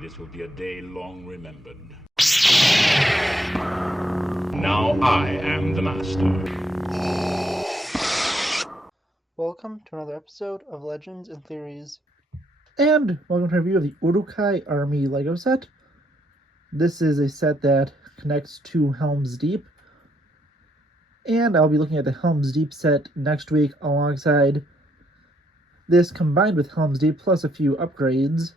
This will be a day long remembered. Now I am the master. Welcome to another episode of Legends and Theories. And welcome to a review of the Uruk-Hai Army Lego set. This is a set that connects to Helm's Deep. And I'll be looking at the Helm's Deep set next week alongside this combined with Helm's Deep plus a few upgrades.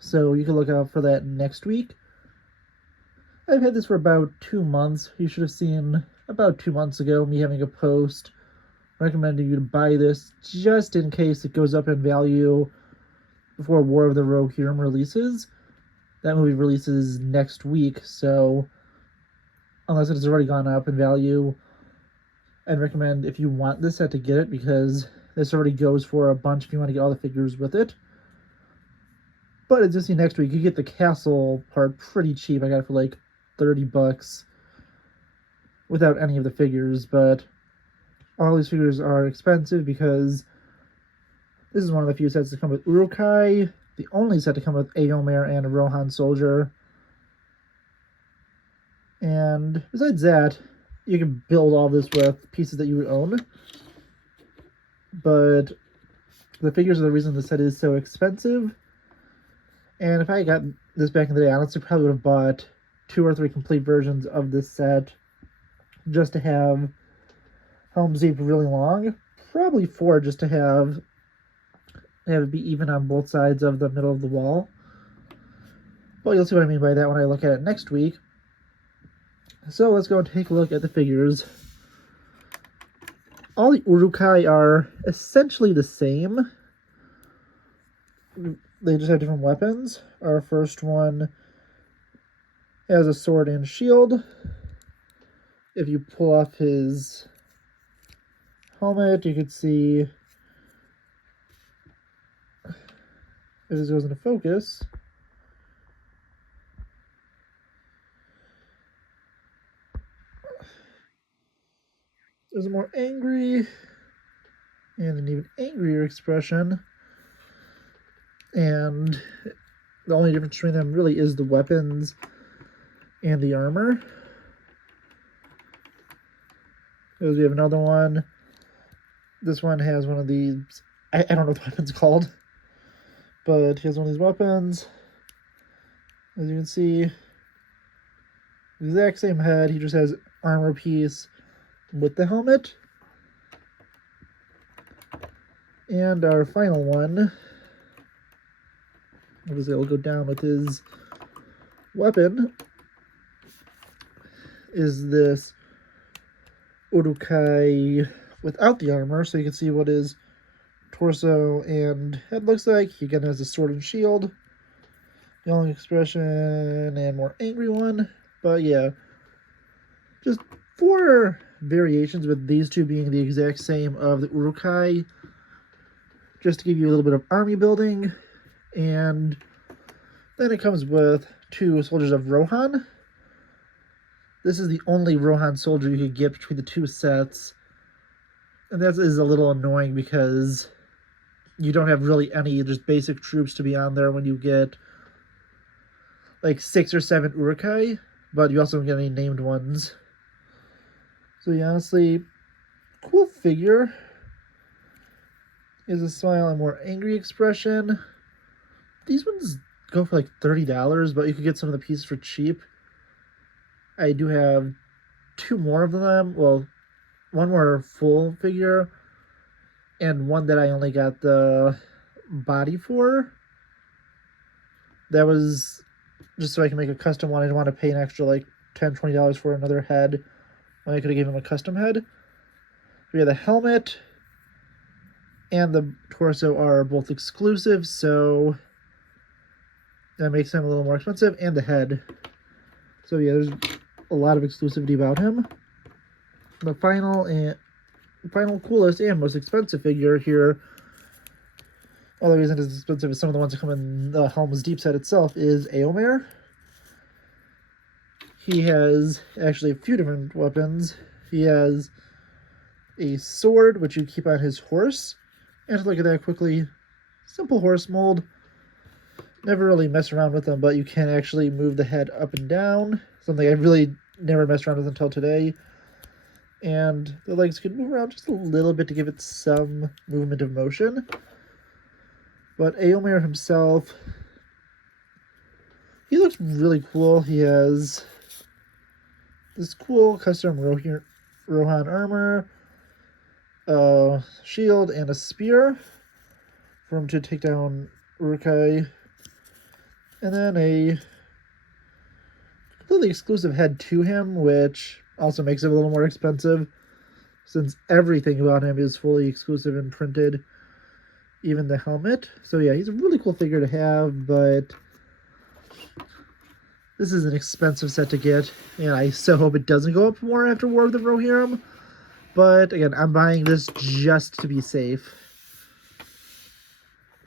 So you can look out for that next week. I've had this for about 2 months. You should have seen about 2 months ago me having a post recommending you to buy this just in case it goes up in value before War of the Rohirrim releases. That movie releases next week, so unless it has already gone up in value, I'd recommend if you want this set to get it, because this already goes for a bunch if you want to get all the figures with it. But it's just next week. You get the castle part pretty cheap. I got it for like $30 without any of the figures, but all these figures are expensive because this is one of the few sets to come with Uruk-Hai, the only set to come with Éomer and a Rohan soldier. And besides that, you can build all this with pieces that you would own. But the figures are the reason the set is so expensive. And if I got this back in the day, I honestly probably would have bought 2 or 3 complete versions of this set just to have Helm's Deep really long. Probably 4 just to have it be even on both sides of the middle of the wall. Well, you'll see what I mean by that when I look at it next week. So let's go and take a look at the figures. All the Uruk-Hai are essentially the same. They just have different weapons. Our first one has a sword and shield. If you pull off his helmet, you can see, if this goes into focus, there's a more angry and an even angrier expression. And the only difference between them really is the weapons and the armor. Because we have another one. This one has one of these, I don't know what the weapon's called, but he has one of these weapons. As you can see, the exact same head, he just has armor piece with the helmet. And our final one, obviously I'll go down with his weapon, is this Uruk-Hai without the armor, so you can see what his torso and head looks like. He again has a sword and shield, yelling expression, and more angry one. But yeah, just 4 variations, with these 2 being the exact same of the Uruk-Hai, just to give you a little bit of army building. And then it comes with 2 soldiers of Rohan. This is the only Rohan soldier you could get between the 2 sets. And that is a little annoying because you don't have really any just basic troops to be on there when you get like 6 or 7 Uruk-Hai, but you also don't get any named ones. So yeah, honestly, cool figure. Is a smile and more angry expression. These ones go for like $30, but you could get some of the pieces for cheap. I do have 2 more of them. Well, one more full figure, and one that I only got the body for. That was just so I can make a custom one. I didn't want to pay an extra like $10, $20 for another head when I could have given him a custom head. We have the helmet and the torso are both exclusive, so that makes him a little more expensive, and the head. So yeah, there's a lot of exclusivity about him. The final coolest and most expensive figure here, although he isn't as expensive as some of the ones that come in the Helm's Deep set itself, is Éomer. He has actually a few different weapons. He has a sword, which you keep on his horse. And to look at that quickly, simple horse mold. Never really mess around with them, but you can actually move the head up and down. Something I really never messed around with until today. And the legs can move around just a little bit to give it some movement of motion. But Eomer himself, he looks really cool. He has this cool custom Rohan armor, a shield, and a spear for him to take down Uruk-Hai. And then a completely exclusive head to him, which also makes it a little more expensive, since everything about him is fully exclusive and printed, even the helmet. So yeah, he's a really cool figure to have, but this is an expensive set to get, and I so hope it doesn't go up more after War of the Rohirrim. But again, I'm buying this just to be safe.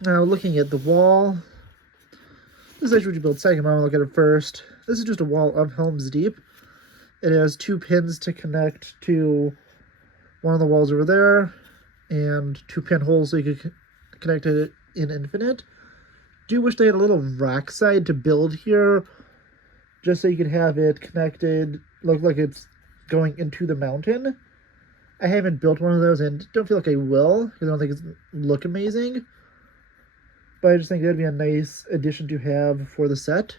Now, looking at the wall, this is actually what you build second, but I'm going to look at it first. This is just a wall of Helm's Deep. It has 2 pins to connect to one of the walls over there, and 2 pinholes so you could connect it in infinite. Do wish they had a little rack side to build here, just so you could have it connected, look like it's going into the mountain. I haven't built one of those and don't feel like I will, because I don't think it's look amazing. But I just think that'd be a nice addition to have for the set.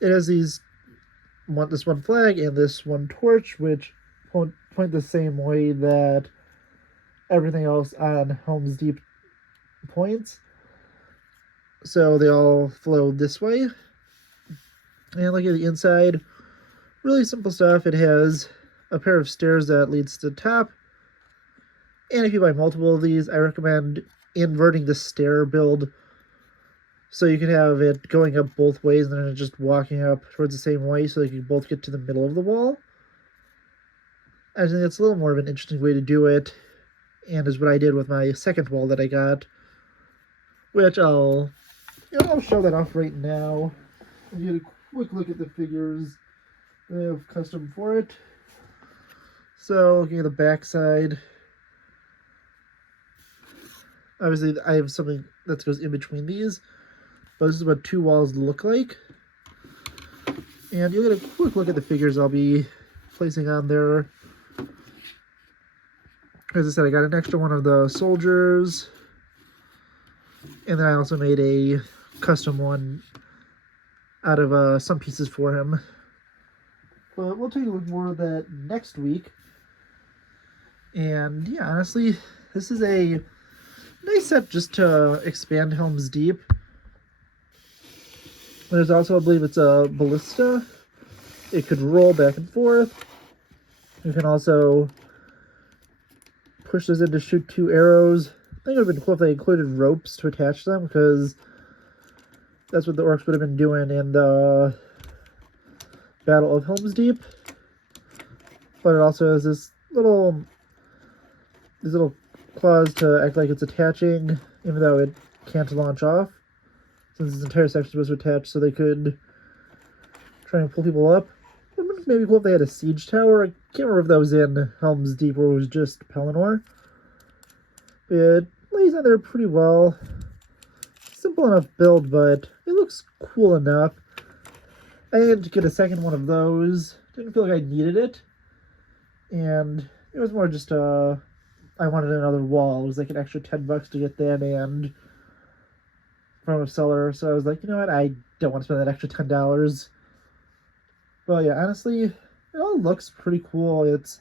It has this one flag and this one torch, which point the same way that everything else on Helm's Deep points. So they all flow this way. And look at the inside. Really simple stuff. It has a pair of stairs that leads to the top. And if you buy multiple of these, I recommend inverting the stair build, so you can have it going up both ways and then just walking up towards the same way so they can both get to the middle of the wall. I think that's a little more of an interesting way to do it, and is what I did with my second wall that I got, which I'll show that off right now. I'll get a quick look at the figures they have custom for it. So looking at the back side, obviously I have something that goes in between these, but this is what 2 walls look like. And you'll get a quick look at the figures I'll be placing on there. As I said, I got an extra one of the soldiers, and then I also made a custom one out of some pieces for him. But we'll take a look more at that next week. And yeah, honestly, this is a nice set just to expand Helm's Deep. There's also, I believe it's a ballista. It could roll back and forth. You can also push this in to shoot 2 arrows. I think it would have been cool if they included ropes to attach them, because that's what the orcs would have been doing in the Battle of Helm's Deep. But it also has these little claws to act like it's attaching, even though it can't launch off, since this entire section was attached, so they could try and pull people up. It would maybe cool if they had a siege tower. I can't remember if that was in Helm's Deep or it was just Pelennor. It lays on there pretty well. Simple enough build, but it looks cool enough. I had to get a second one of those. Didn't feel like I needed it. And it was more just I wanted another wall. It was like an extra $10 to get that and from a seller. So I was like, you know what? I don't want to spend that extra $10. But yeah, honestly, it all looks pretty cool. It's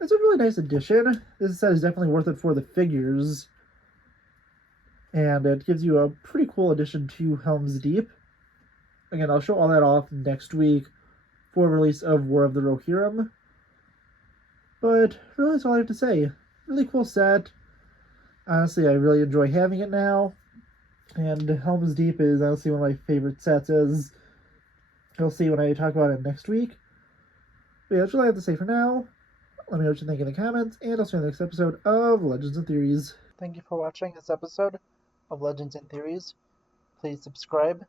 a really nice addition. This set is definitely worth it for the figures. And it gives you a pretty cool addition to Helm's Deep. Again, I'll show all that off next week for release of War of the Rohirrim. But really, that's all I have to say. Really cool set. Honestly, I really enjoy having it now. And Helm's Deep is honestly one of my favorite sets, as you'll see when I talk about it next week. But yeah, that's all I have to say for now. Let me know what you think in the comments, and I'll see you in the next episode of Legends and Theories. Thank you for watching this episode of Legends and Theories. Please subscribe,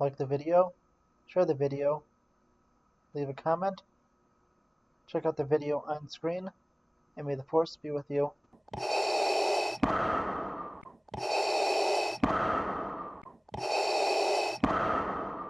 like the video, share the video, leave a comment, check out the video on screen, and may the Force be with you.